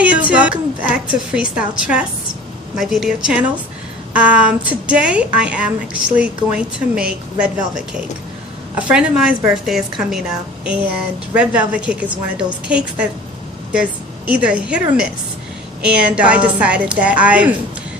Hi YouTube! Welcome back to Freestyle Trust, my video channels. Today I am actually going to make red velvet cake. A friend of mine's birthday is coming up, and red velvet cake is one of those cakes that there's either a hit or miss. And I decided that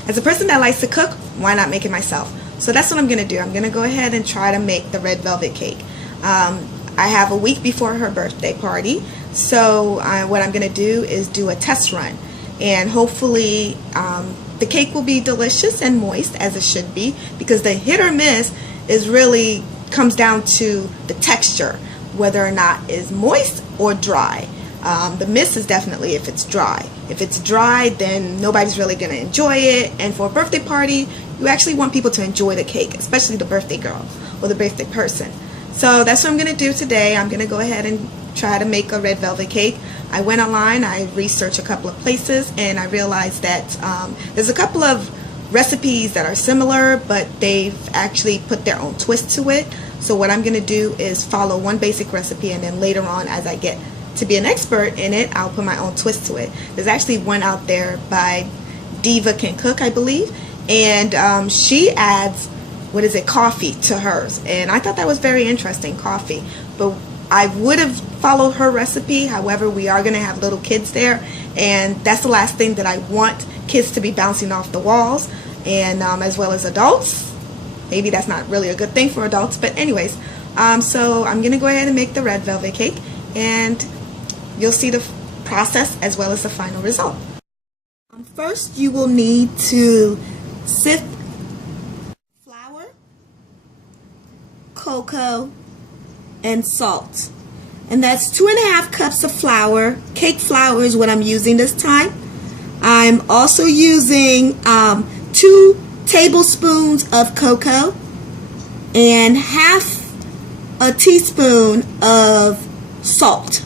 as a person that likes to cook, why not make it myself? So that's what I'm going to do. I'm going to go ahead and try to make the red velvet cake. I have a week before her birthday party, so what I'm going to do is do a test run, and hopefully the cake will be delicious and moist as it should be, because the hit or miss is really comes down to the texture, whether or not it's moist or dry. The miss is definitely if it's dry. If it's dry, then nobody's really going to enjoy it, and for a birthday party you actually want people to enjoy the cake, especially the birthday girl or the birthday person. So that's what I'm going to do today. I'm going to go ahead and try to make a red velvet cake. I went online, I researched a couple of places, and I realized that there's a couple of recipes that are similar, but they've actually put their own twist to it. So what I'm going to do is follow one basic recipe, and then later on, as I get to be an expert in it, I'll put my own twist to it. There's actually one out there by Diva Can Cook, I believe, and she adds, what is it, coffee to hers, and I thought that was very interesting, coffee. But I would have followed her recipe. However, we are going to have little kids there, and that's the last thing that I want kids to be bouncing off the walls, and as well as adults. Maybe that's not really a good thing for adults, but anyways, so I'm going to go ahead and make the red velvet cake, and you'll see the process as well as the final result. First, you will need to sift flour, cocoa, and salt, and that's 2.5 cups of flour. Cake flour is what I'm using this time. I'm also using 2 tablespoons of cocoa and half a teaspoon of salt.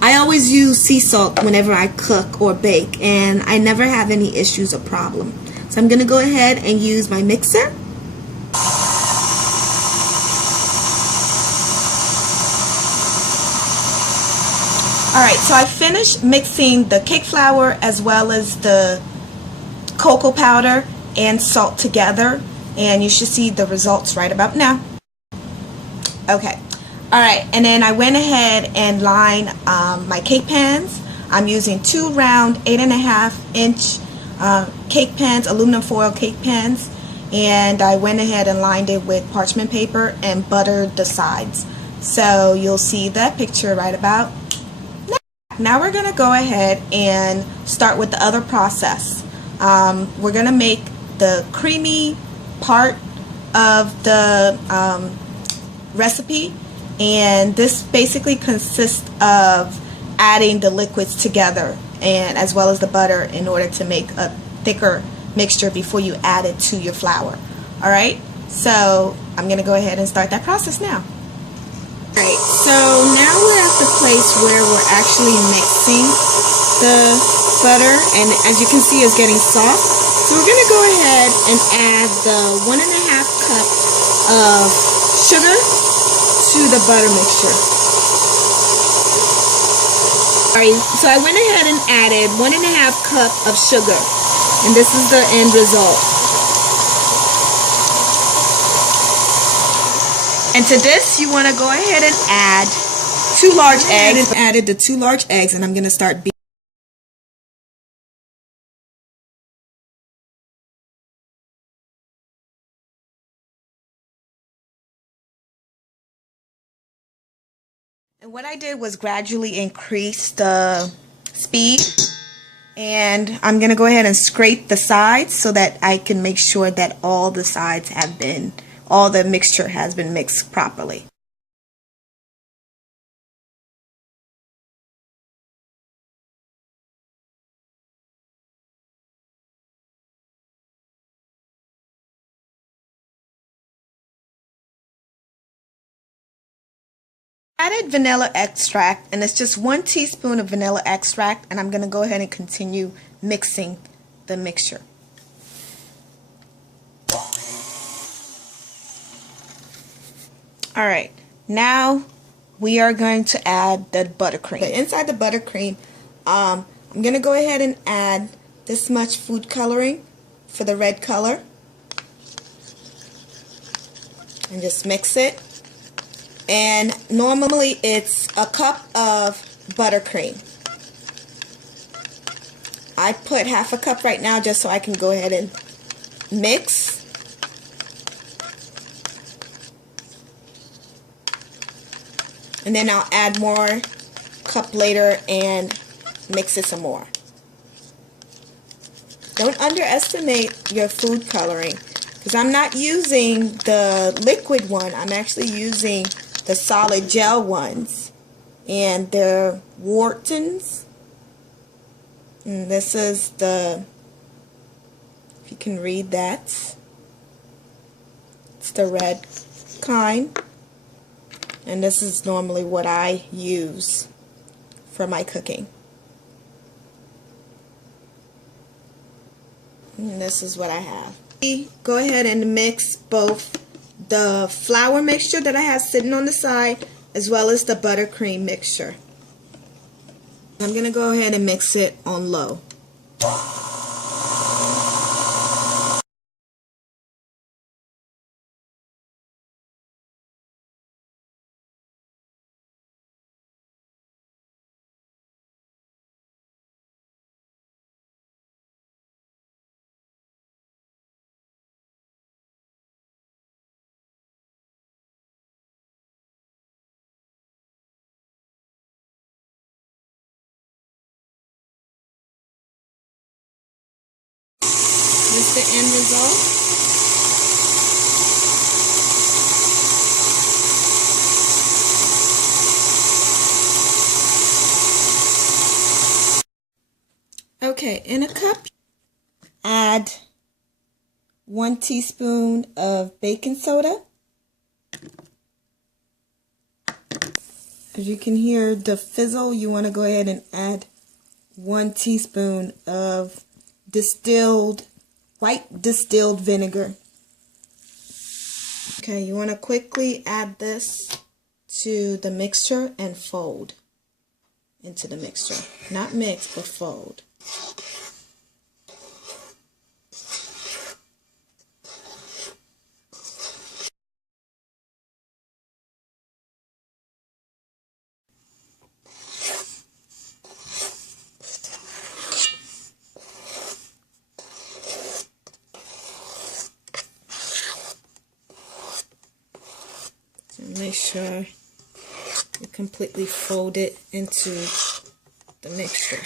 I always use sea salt whenever I cook or bake, and I never have any issues or problem. So I'm going to go ahead and use my mixer. Alright, so I finished mixing the cake flour as well as the cocoa powder and salt together, and you should see the results right about now. Okay, alright, and then I went ahead and lined my cake pans. I'm using 2 round 8.5-inch cake pans, aluminum foil cake pans, and I went ahead and lined it with parchment paper and buttered the sides. So you'll see that picture right about now. We're going to go ahead and start with the other process. We're going to make the creamy part of the recipe, and this basically consists of adding the liquids together and as well as the butter in order to make a thicker mixture before you add it to your flour. Alright, so I'm going to go ahead and start that process now. Alright, so now we're at the place where we're actually mixing the butter, and as you can see it's getting soft. So we're going to go ahead and add the 1.5 cup of sugar to the butter mixture. Alright, so I went ahead and added 1.5 cup of sugar, and this is the end result. And to this, you want to go ahead and add 2 large eggs. I added the 2 large eggs, and I'm going to start beating. And what I did was gradually increase the speed, and I'm going to go ahead and scrape the sides so that I can make sure that all the sides have been, all the mixture has been mixed properly. Added vanilla extract, and it's just 1 teaspoon of vanilla extract, and I'm going to go ahead and continue mixing the mixture. Alright, now we are going to add the buttercream. But inside the buttercream, I'm I'm going to go ahead and add this much food coloring for the red color and just mix it. And normally it's a cup of buttercream. I put half a cup right now just so I can go ahead and mix. And then I'll add more cup later and mix it some more. Don't underestimate your food coloring, because I'm not using the liquid one. I'm actually using the solid gel ones, and they're Wharton's. And this is the, if you can read that, it's the red kind. And this is normally what I use for my cooking. And this is what I have. Go ahead and mix both the flour mixture that I have sitting on the side as well as the buttercream mixture. I'm going to go ahead and mix it on low. This is the end result. Okay, in a cup, add 1 teaspoon of baking soda. As you can hear the fizzle, you want to go ahead and add 1 teaspoon of white distilled vinegar. Okay, you want to quickly add this to the mixture and fold into the mixture. Not mix, but fold. And make sure you completely fold it into the mixture.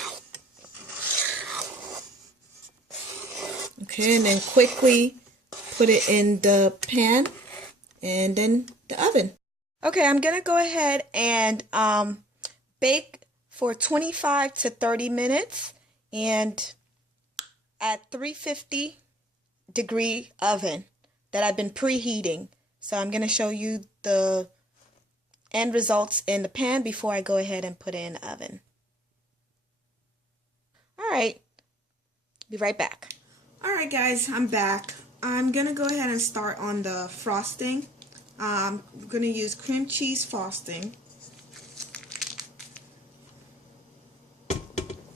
Okay, and then quickly put it in the pan and then the oven. Okay, I'm gonna go ahead and bake for 25 to 30 minutes and at 350 degree oven that I've been preheating. So I'm going to show you the end results in the pan before I go ahead and put it in the oven. Alright, be right back. Alright guys, I'm back. I'm going to go ahead and start on the frosting. I'm going to use cream cheese frosting.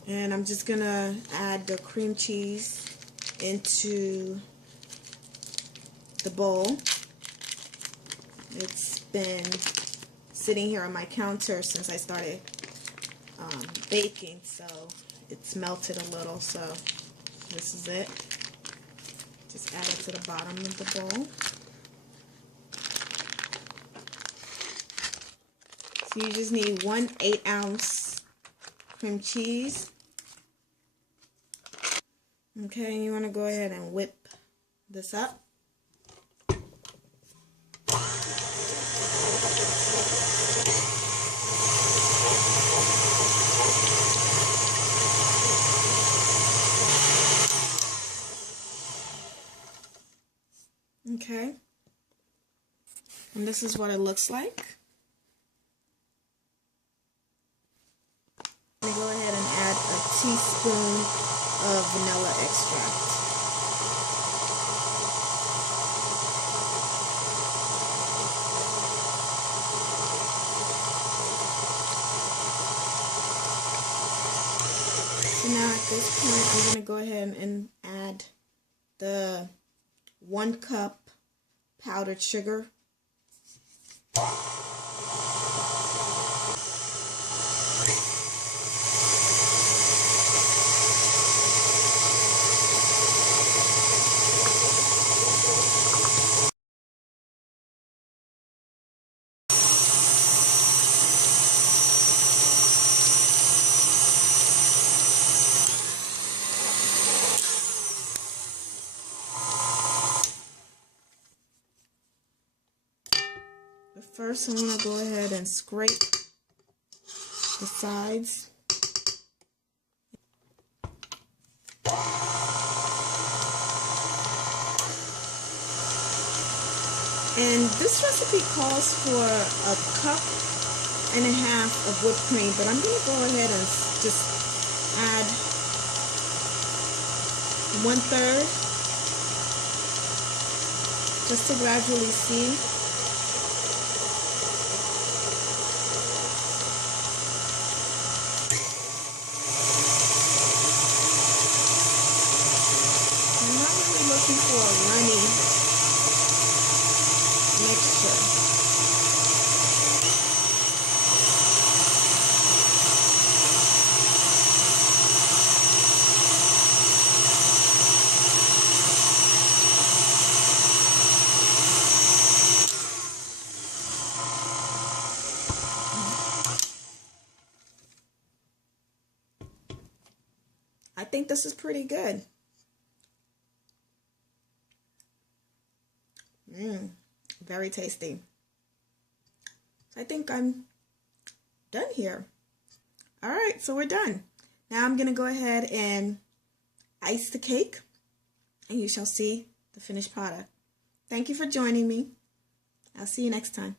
And I'm just going to add the cream cheese into the bowl. It's been sitting here on my counter since I started baking, so it's melted a little, so this is it. Just add it to the bottom of the bowl. So you just need 1 8-ounce cream cheese. Okay, and you want to go ahead and whip this up. Okay, and this is what it looks like. I'm going to go ahead and add a teaspoon of vanilla extract. So this point, I'm going to go ahead and add the 1 cup powdered sugar. But first, I want to go ahead and scrape the sides. And this recipe calls for 1.5 cups of whipped cream, but I'm going to go ahead and just add 1/3 just to gradually see. Looking for a runny mixture. I think this is pretty good. Very tasty. I think I'm done here. All right, so we're done. Now I'm gonna go ahead and ice the cake, and you shall see the finished product. Thank you for joining me. I'll see you next time.